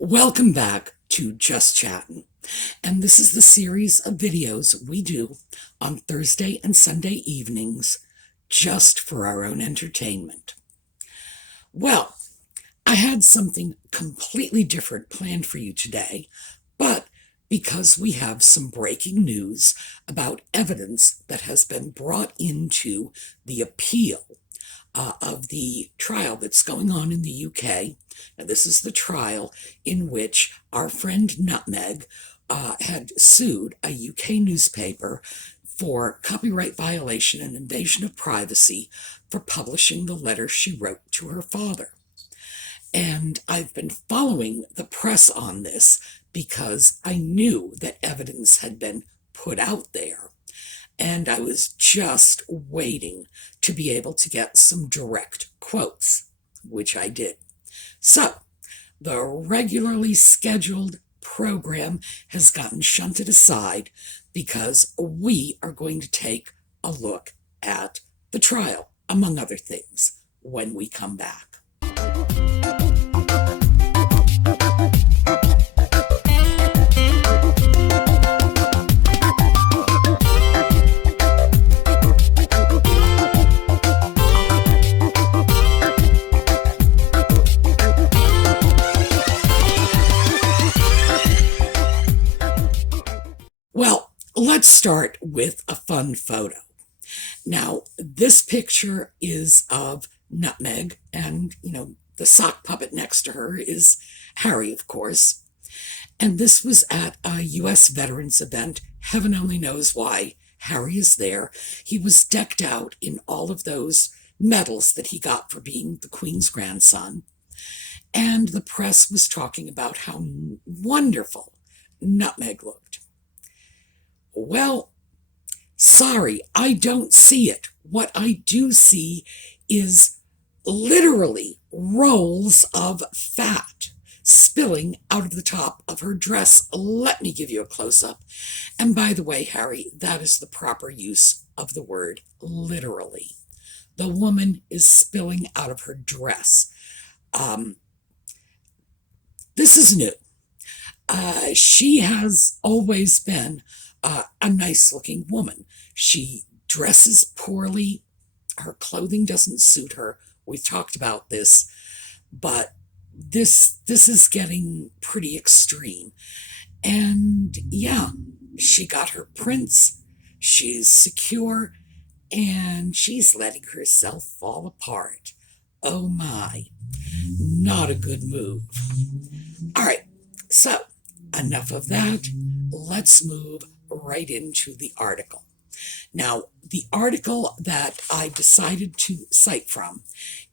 Welcome back to Just Chattin', and this is the series of videos we do on Thursday and Sunday evenings just for our own entertainment. Well, I had something completely different planned for you today, but because we have some breaking news about evidence that has been brought into the appeal of the trial that's going on in the UK. Now, this is the trial in which our friend Nutmeg had sued a UK newspaper for copyright violation and invasion of privacy for publishing the letter she wrote to her father. And I've been following the press on this because I knew that evidence had been put out there. And I was just waiting to be able to get some direct quotes, which I did. So, the regularly scheduled program has gotten shunted aside because we are going to take a look at the trial, among other things, when we come back. Well, let's start with a fun photo. Now, this picture is of Nutmeg, and, the sock puppet next to her is Harry, of course. And this was at a U.S. veterans event. Heaven only knows why Harry is there. He was decked out in all of those medals that he got for being the Queen's grandson. And the press was talking about how wonderful Nutmeg looked. Well, sorry, I don't see it. What I do see is literally rolls of fat spilling out of the top of her dress. Let me give you a close-up. And by the way, Harry, that is the proper use of the word literally. The woman is spilling out of her dress. This is new. She has always been a nice-looking woman. She dresses poorly. Her clothing doesn't suit her. We've talked about this, but this is getting pretty extreme. And yeah, she got her prints. She's secure, and she's letting herself fall apart. Oh my, not a good move. All right, so enough of that. Let's move right into the article. Now, the article that I decided to cite from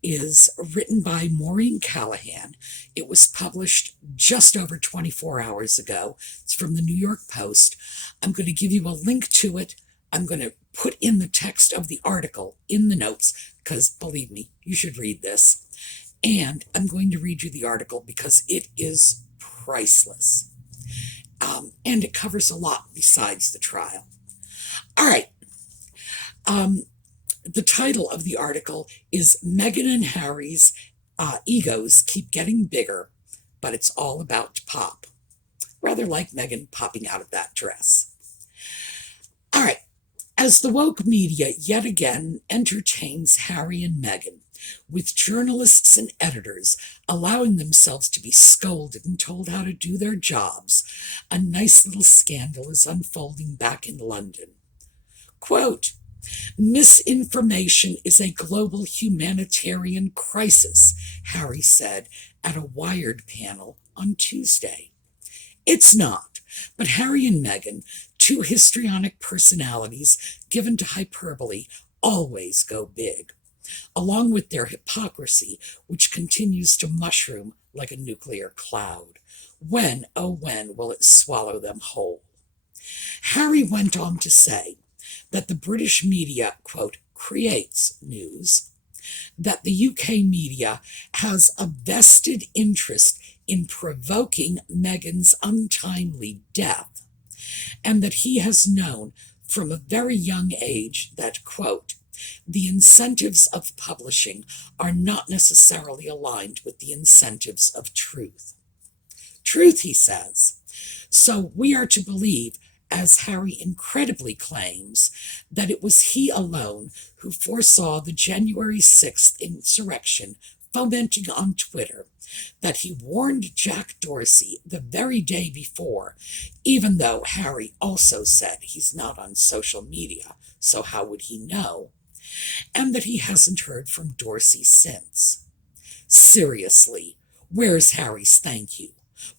is written by Maureen Callahan. It was published just over 24 hours ago. It's from the New York Post. I'm going to give you a link to it. I'm going to put in the text of the article in the notes because, believe me, you should read this. And I'm going to read you the article because it is priceless. And it covers a lot besides the trial. All right. The title of the article is Meghan and Harry's egos keep getting bigger, but it's all about to pop. Rather like Meghan popping out of that dress. All right. As the woke media yet again entertains Harry and Meghan, with journalists and editors allowing themselves to be scolded and told how to do their jobs, a nice little scandal is unfolding back in London. Quote, "Misinformation is a global humanitarian crisis," Harry said at a Wired panel on Tuesday. It's not, but Harry and Meghan, two histrionic personalities given to hyperbole, always go big, along with their hypocrisy, which continues to mushroom like a nuclear cloud. When, oh when, will it swallow them whole? Harry went on to say that the British media, quote, creates news, that the UK media has a vested interest in provoking Meghan's untimely death, and that he has known from a very young age that, quote, the incentives of publishing are not necessarily aligned with the incentives of truth. Truth, he says. So we are to believe, as Harry incredibly claims, that it was he alone who foresaw the January 6th insurrection fomenting on Twitter, that he warned Jack Dorsey the very day before, even though Harry also said he's not on social media, so how would he know, and that he hasn't heard from Dorsey since. Seriously, where's Harry's thank you?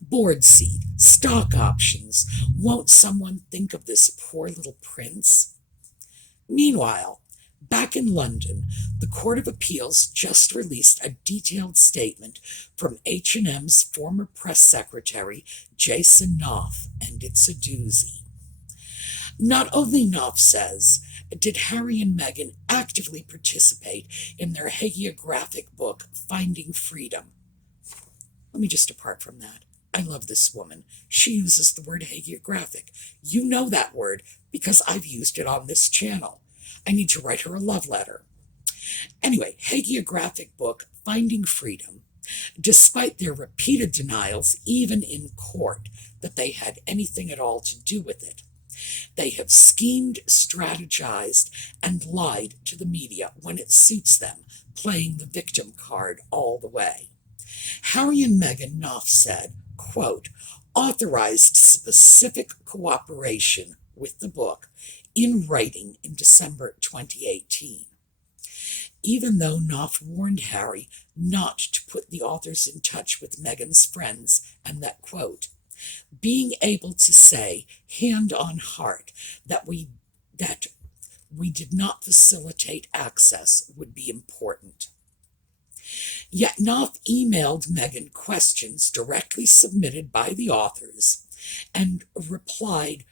Board seat, stock options. Won't someone think of this poor little prince? Meanwhile, back in London, the Court of Appeals just released a detailed statement from H&M's former press secretary, Jason Knopf, and it's a doozy. Not only, Knopf says, did Harry and Meghan actively participate in their hagiographic book, Finding Freedom. Let me just depart from that. I love this woman. She uses the word hagiographic. You know that word because I've used it on this channel. I need to write her a love letter. Anyway, hagiographic book, Finding Freedom, despite their repeated denials, even in court, that they had anything at all to do with it. They have schemed, strategized, and lied to the media when it suits them, playing the victim card all the way. Harry and Meghan, Knopf said, quote, authorized specific cooperation with the book in writing in December 2018. Even though Knopf warned Harry not to put the authors in touch with Meghan's friends, and that, quote, being able to say, hand on heart, that we did not facilitate access would be important. Yet Knopf emailed Meghan questions directly submitted by the authors and replied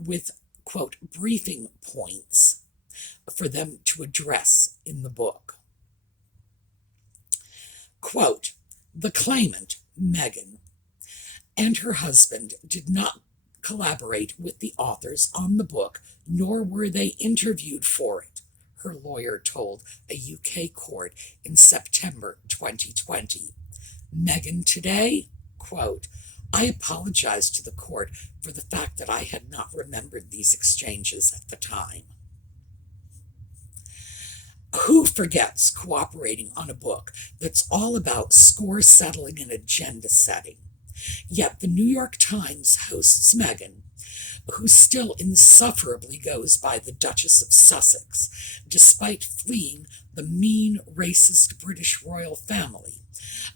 with, quote, briefing points for them to address in the book. Quote, the claimant, Meghan, and her husband did not collaborate with the authors on the book, nor were they interviewed for it, her lawyer told a UK court in September 2020. Meghan today, quote, I apologize to the court for the fact that I had not remembered these exchanges at the time. Who forgets cooperating on a book that's all about score settling and agenda setting? Yet the New York Times hosts Meghan, who still insufferably goes by the Duchess of Sussex, despite fleeing the mean, racist British royal family,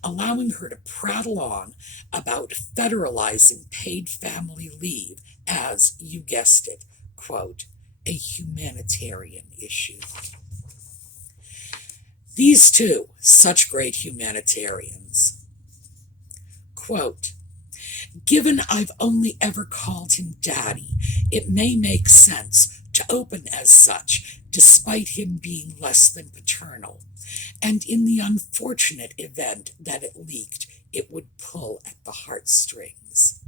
allowing her to prattle on about federalizing paid family leave as, you guessed it, quote, a humanitarian issue. These two, such great humanitarians. Quote, given I've only ever called him Daddy, it may make sense to open as such, despite him being less than paternal. And in the unfortunate event that it leaked, it would pull at the heartstrings.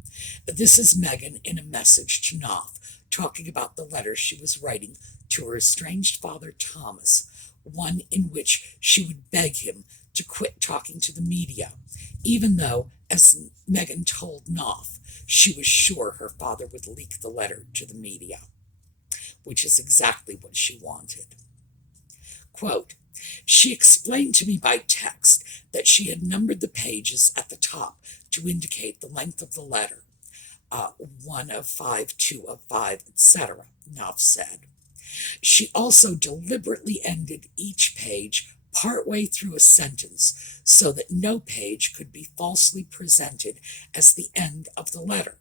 This is Meghan in a message to Knopf, talking about the letter she was writing to her estranged father, Thomas, one in which she would beg him to quit talking to the media, even though, as Meghan told Knopf, she was sure her father would leak the letter to the media, which is exactly what she wanted. Quote, she explained to me by text that she had numbered the pages at the top to indicate the length of the letter, 1 of 5, 2 of 5, etc., Knopf said. She also deliberately ended each page partway through a sentence so that no page could be falsely presented as the end of the letter.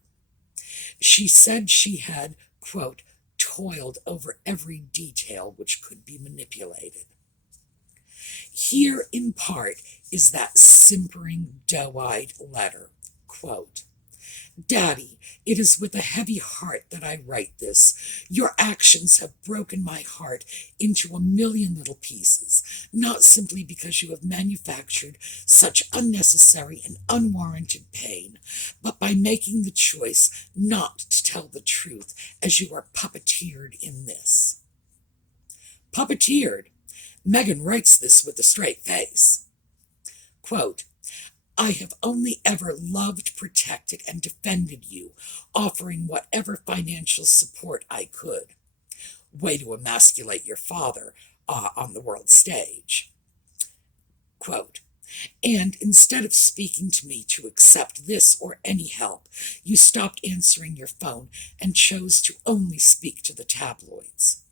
She said she had, quote, toiled over every detail which could be manipulated. Here, in part, is that simpering, doe-eyed letter, quote, Daddy, it is with a heavy heart that I write this. Your actions have broken my heart into a million little pieces, not simply because you have manufactured such unnecessary and unwarranted pain, but by making the choice not to tell the truth as you are puppeteered in this. Puppeteered. Meghan writes this with a straight face. Quote, I have only ever loved, protected, and defended you, offering whatever financial support I could. Way to emasculate your father on the world stage. Quote, and instead of speaking to me to accept this or any help, you stopped answering your phone and chose to only speak to the tabloids.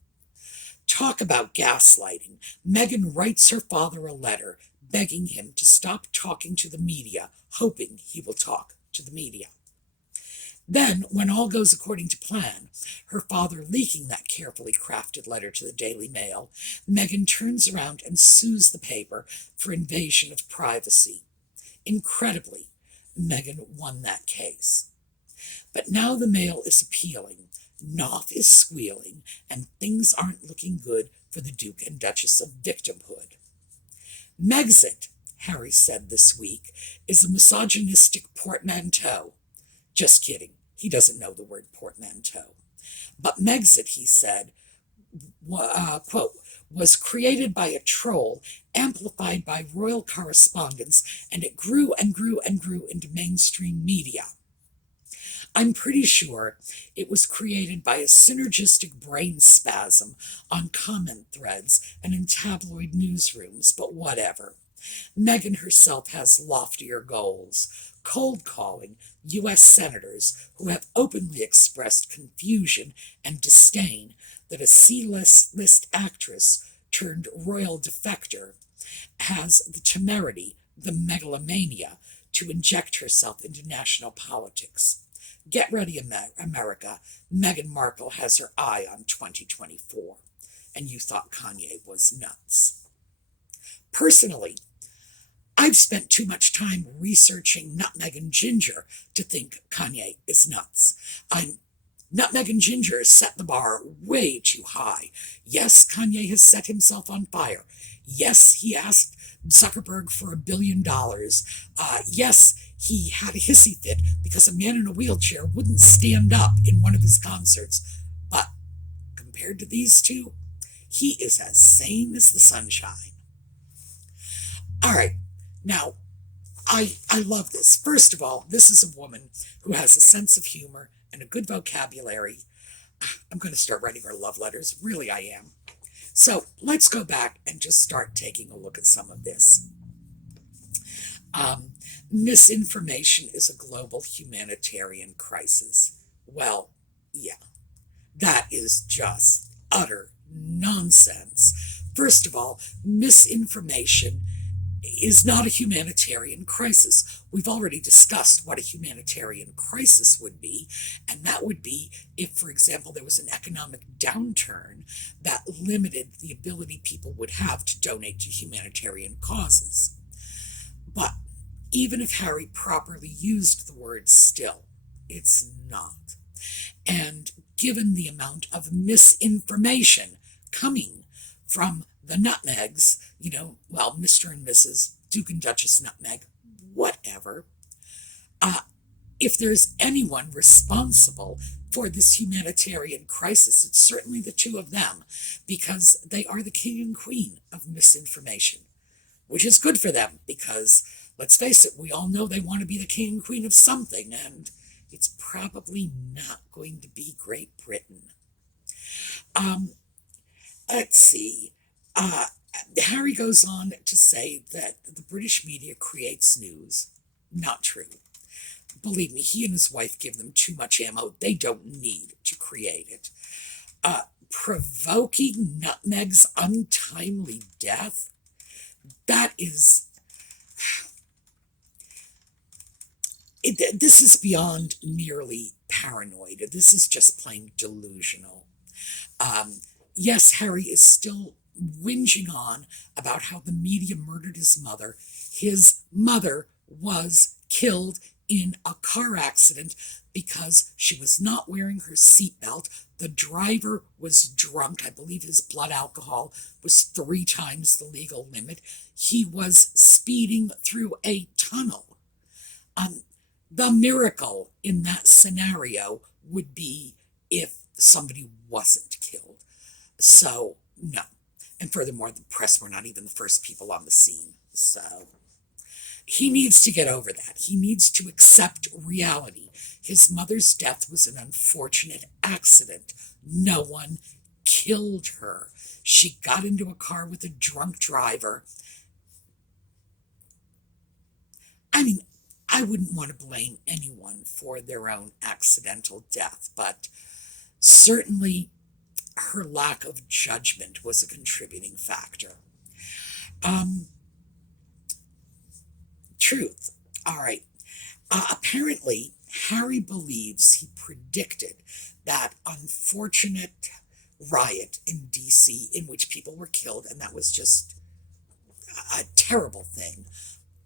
Talk about gaslighting. Meghan writes her father a letter begging him to stop talking to the media, hoping he will talk to the media. Then, when all goes according to plan, her father leaking that carefully crafted letter to the Daily Mail, Meghan turns around and sues the paper for invasion of privacy. Incredibly, Meghan won that case. But now the Mail is appealing, Knopf is squealing, and things aren't looking good for the Duke and Duchess of victimhood. Mexit, Harry said this week, is a misogynistic portmanteau. Just kidding. He doesn't know the word portmanteau. But Mexit, he said, quote, was created by a troll, amplified by royal correspondence, and it grew and grew and grew into mainstream media. I'm pretty sure it was created by a synergistic brain spasm on comment threads and in tabloid newsrooms, but whatever. Meghan herself has loftier goals, cold calling U.S. senators who have openly expressed confusion and disdain that a C-list actress turned royal defector has the temerity, the megalomania, to inject herself into national politics. Get ready, America. Meghan Markle has her eye on 2024. And you thought Kanye was nuts. Personally, I've spent too much time researching nutmeg and ginger to think Kanye is nuts. Nutmeg and ginger set the bar way too high. Yes, Kanye has set himself on fire. Yes, he asked Zuckerberg for $1 billion. Yes, he had a hissy fit because a man in a wheelchair wouldn't stand up in one of his concerts. But compared to these two, he is as sane as the sunshine. All right, now, I love this. First of all, this is a woman who has a sense of humor and a good vocabulary. I'm going to start writing her love letters. Really, I am. So let's go back and just start taking a look at some of this. Misinformation is a global humanitarian crisis. Well, yeah, that is just utter nonsense. First of all, misinformation is not a humanitarian crisis. We've already discussed what a humanitarian crisis would be, and that would be if, for example, there was an economic downturn that limited the ability people would have to donate to humanitarian causes. But even if Harry properly used the word still, it's not. And given the amount of misinformation coming from the nutmegs, Mr. and Mrs. Duke and Duchess Nutmeg, whatever. If there's anyone responsible for this humanitarian crisis, it's certainly the two of them, because they are the king and queen of misinformation, which is good for them, because, let's face it, we all know they want to be the king and queen of something, and it's probably not going to be Great Britain. Let's see. Harry goes on to say that the British media creates news. Not true. Believe me, he and his wife give them too much ammo. They don't need to create it. Provoking Nutmeg's untimely death? That is... This is beyond merely paranoid. This is just plain delusional. Yes, Harry is still whinging on about how the media murdered his mother. His mother was killed in a car accident because she was not wearing her seatbelt. The driver was drunk. I believe his blood alcohol was 3 times the legal limit. He was speeding through a tunnel. The miracle in that scenario would be if somebody wasn't killed. So, no. And furthermore, the press were not even the first people on the scene. So, He needs to get over that. He needs to accept reality. His mother's death was an unfortunate accident. No one killed her. She got into a car with a drunk driver. I mean, I wouldn't want to blame anyone for their own accidental death, but certainly her lack of judgment was a contributing factor. Truth. All right. Apparently, Harry believes he predicted that unfortunate riot in DC in which people were killed, and that was just a terrible thing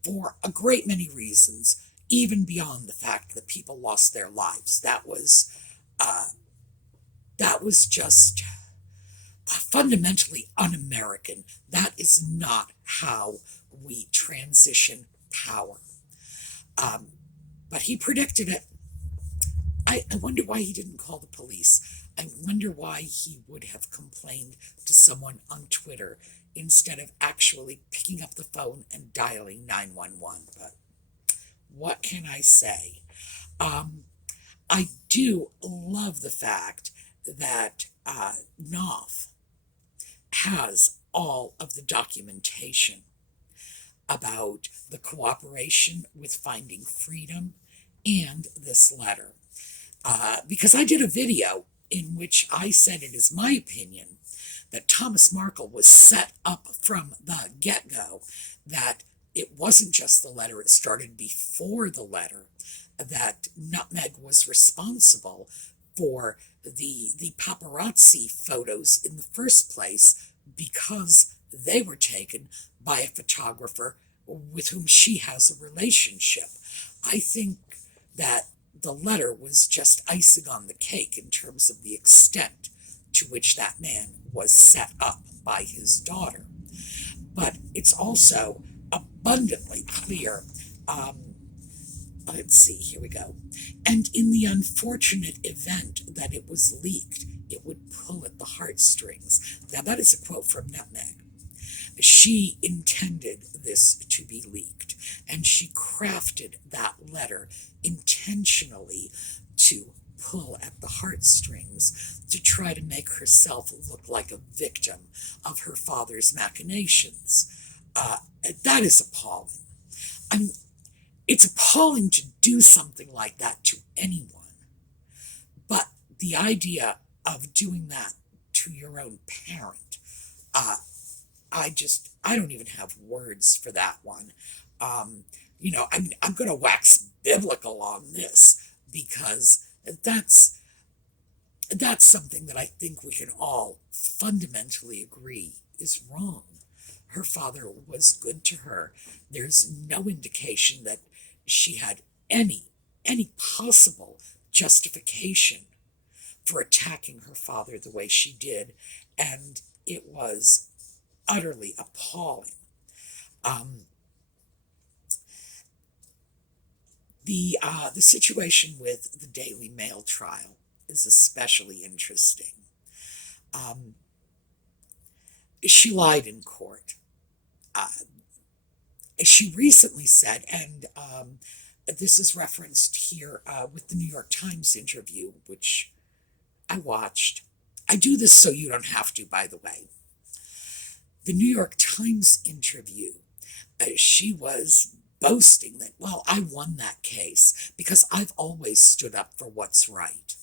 for a great many reasons, even beyond the fact that people lost their lives. That was just fundamentally un-American. That is not how we transition power. But he predicted it. I wonder why he didn't call the police. I wonder why he would have complained to someone on Twitter instead of actually picking up the phone and dialing 911. But what can I say? I do love the fact that Knopf has all of the documentation about the cooperation with Finding Freedom and this letter. Because I did a video in which I said it is my opinion that Thomas Markle was set up from the get-go, that it wasn't just the letter, it started before the letter, that Nutmeg was responsible for the paparazzi photos in the first place because they were taken by a photographer with whom she has a relationship. I think that the letter was just icing on the cake in terms of the extent to which that man was set up by his daughter. But it's also abundantly clear, let's see, here we go. And in the unfortunate event that it was leaked, it would pull at the heartstrings. Now that is a quote from Nutmeg. She intended this to be leaked, and she crafted that letter intentionally to pull at the heartstrings, to try to make herself look like a victim of her father's machinations. That is appalling. I mean, it's appalling to do something like that to anyone, but the idea of doing that to your own parent, I don't even have words for that one. I'm going to wax biblical on this because that's something that I think we can all fundamentally agree is wrong. Her father was good to her. There's no indication that she had any possible justification for attacking her father the way she did, and it was utterly appalling. The situation with the Daily Mail trial is especially interesting. She lied in court. She recently said, and this is referenced here with the New York Times interview, which I watched. I do this so you don't have to, by the way. The New York Times interview, she was boasting that, well, I won that case because I've always stood up for what's right.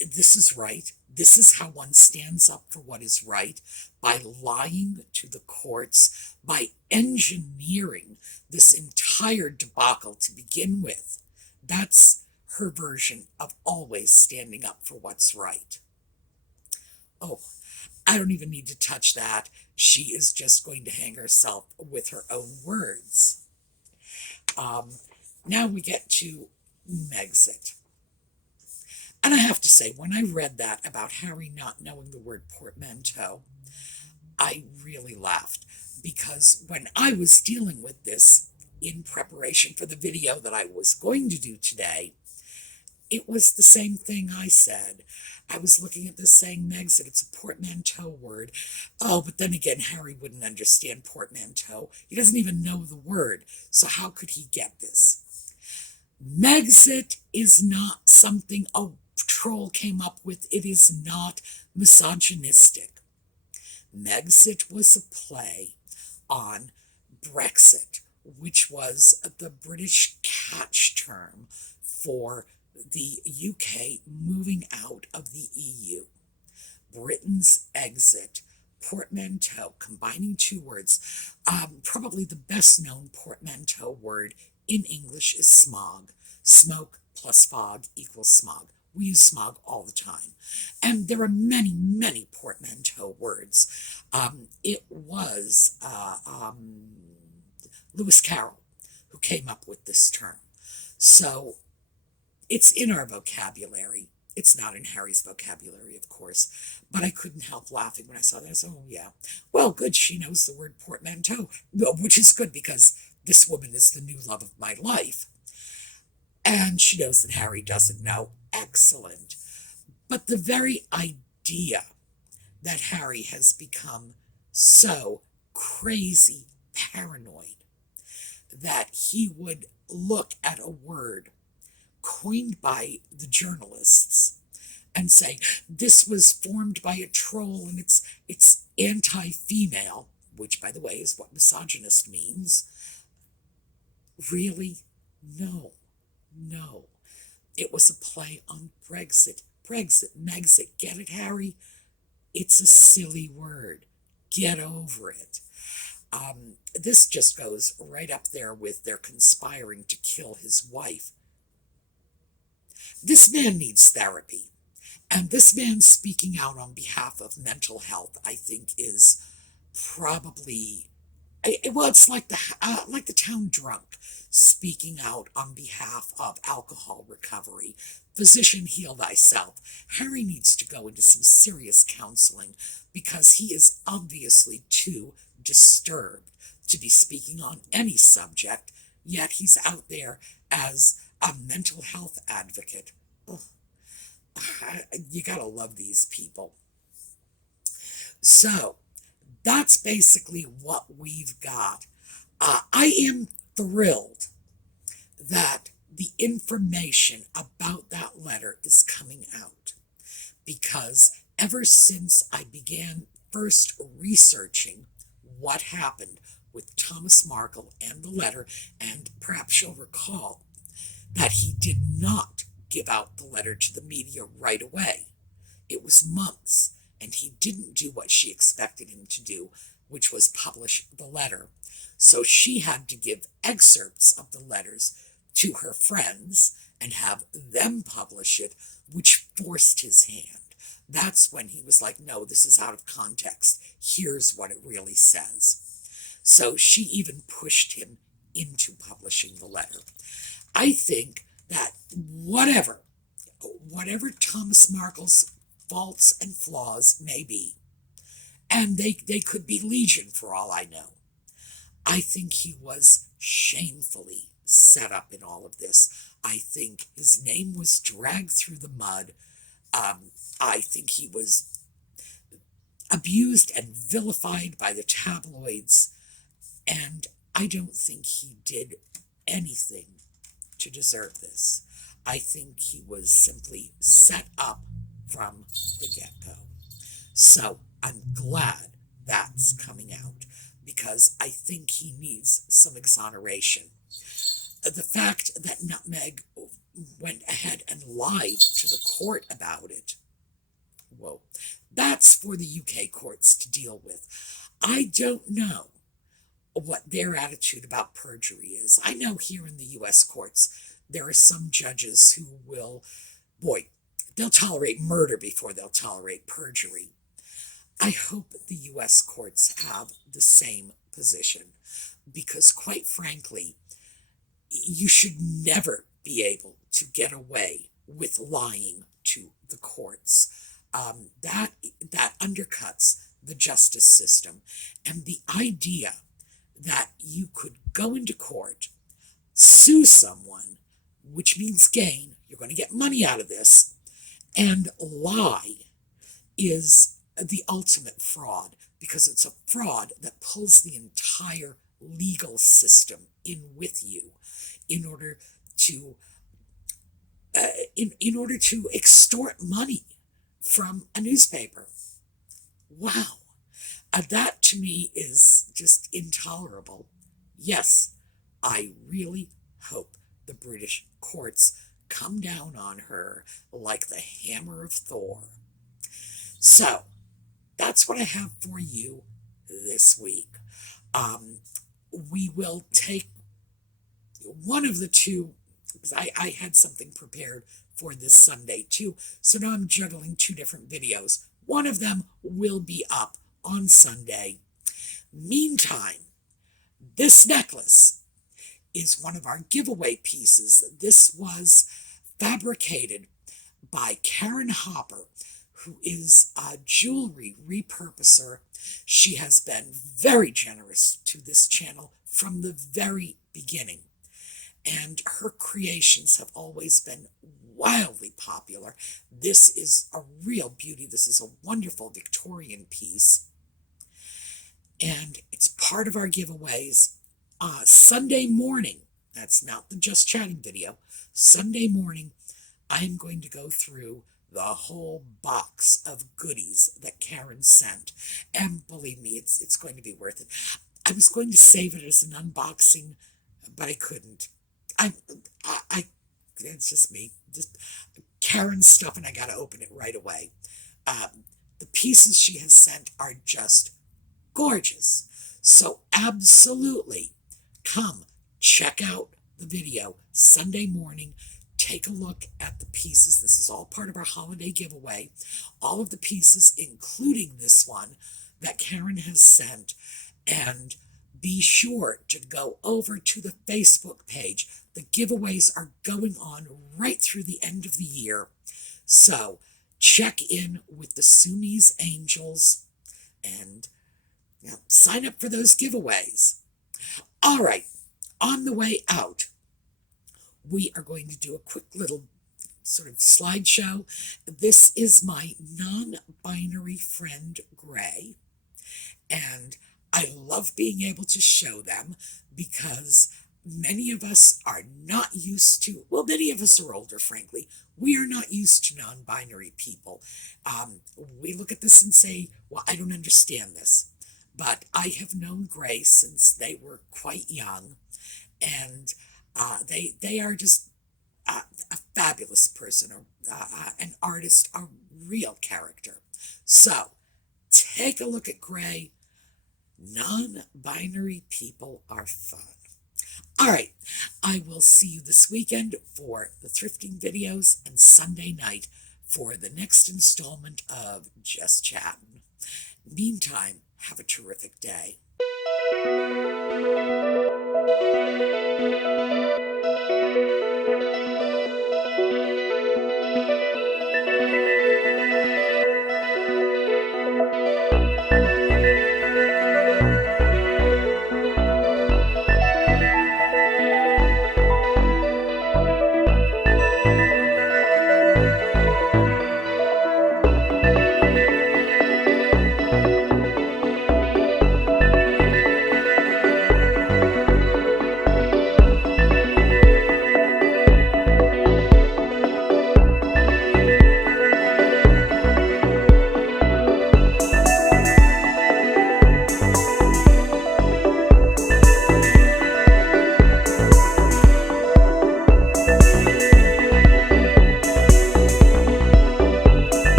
This is right. This is how one stands up for what is right, by lying to the courts, by engineering this entire debacle to begin with. That's her version of always standing up for what's right. Oh, I don't even need to touch that. She is just going to hang herself with her own words. Now we get to Mexit. And I have to say, when I read that about Harry not knowing the word portmanteau, I really laughed, because when I was dealing with this in preparation for the video that I was going to do today, It was the same thing I said. I was looking at this saying Mexit, it's a portmanteau word. Oh, but then again, Harry wouldn't understand portmanteau. He doesn't even know the word, so how could he get this? Mexit is not something a troll came up with. It is not misogynistic. Mexit was a play on Brexit, which was the British catch term for the UK moving out of the EU. Britain's exit, portmanteau, combining two words. Probably the best known portmanteau word in English is smog. Smoke plus fog equals smog. We use smog all the time. And there are many, many portmanteau words. It was Lewis Carroll who came up with this term. So it's in our vocabulary. It's not in Harry's vocabulary, of course, but I couldn't help laughing when I saw that. I said, oh, yeah. Well, good, she knows the word portmanteau, which is good because this woman is the new love of my life. And she knows that Harry doesn't know. Excellent. But the very idea that Harry has become so crazy paranoid that he would look at a word coined by the journalists and say, this was formed by a troll and it's anti-female, which, by the way, is what misogynist means. Really? No. It was a play on Brexit. Brexit, Mexit. Get it, Harry? It's a silly word. Get over it. This just goes right up there with their conspiring to kill his wife. This man needs therapy. And this man speaking out on behalf of mental health, I think, is probably, well, it's like the town drunk speaking out on behalf of alcohol recovery. Physician, heal thyself. Harry needs to go into some serious counseling because he is obviously too disturbed to be speaking on any subject, yet he's out there as a mental health advocate. Ugh. You gotta love these people. So that's basically what we've got. I am thrilled that the information about that letter is coming out, because ever since I began first researching what happened with Thomas Markle and the letter, and perhaps you'll recall that he did not give out the letter to the media right away. It was months, and he didn't do what she expected him to do, which was publish the letter. So she had to give excerpts of the letters to her friends and have them publish it, which forced his hand. That's when he was like, no, this is out of context. Here's what it really says. So she even pushed him into publishing the letter. I think that whatever Thomas Markle's faults and flaws may be, and they could be legion for all I know, I think he was shamefully set up in all of this. I think his name was dragged through the mud. I think he was abused and vilified by the tabloids, and I don't think he did anything to deserve this. I think he was simply set up from the get-go. So I'm glad that's coming out, because I think he needs some exoneration. The fact that Nutmeg went ahead and lied to the court about it, whoa, that's for the UK courts to deal with. I don't know what their attitude about perjury is. I know here in the US courts, there are some judges who will, they'll tolerate murder before they'll tolerate perjury. I hope the US courts have the same position, because quite frankly, you should never be able to get away with lying to the courts. That undercuts the justice system. And the idea that you could go into court, sue someone, which means gain. You're going to get money out of this. And lie is the ultimate fraud, because it's a fraud that pulls the entire legal system in with you in order to in order to extort money from a newspaper. Wow. That to me is just intolerable. Yes, I really hope the British courts come down on her like the hammer of Thor. So, that's what I have for you this week. We will take one of the two, because I had something prepared for this Sunday too, so now I'm juggling two different videos. One of them will be up on Sunday. Meantime, this necklace is one of our giveaway pieces. This was fabricated by Karen Hopper, who is a jewelry repurposer. She has been very generous to this channel from the very beginning, and her creations have always been wildly popular. This is a real beauty. This is a wonderful Victorian piece, and it's part of our giveaways. Sunday morning, that's not the Just Chatting video, Sunday morning, I'm going to go through the whole box of goodies that Karen sent. And believe me, it's going to be worth it. I was going to save it as an unboxing, but I couldn't. It's just me. Just Karen's stuff, and I got to open it right away. The pieces she has sent are just gorgeous. So absolutely, come check out the video Sunday morning. Take a look at the pieces. This is all part of our holiday giveaway. All of the pieces, including this one that Karen has sent. And be sure to go over to the Facebook page. The giveaways are going on right through the end of the year. So check in with the Sunnis Angels and sign up for those giveaways. All right, on the way out, we are going to do a quick little sort of slideshow. This is my non-binary friend, Gray, and I love being able to show them because many of us are not used to, well, many of us are older, frankly. We are not used to non-binary people. We look at this and say, well, I don't understand this. But I have known Gray since they were quite young, and they are just a fabulous person, an artist, a real character. So take a look at Gray. Non-binary people are fun. All right, I will see you this weekend for the thrifting videos and Sunday night for the next installment of Just Chattin'. Meantime, have a terrific day.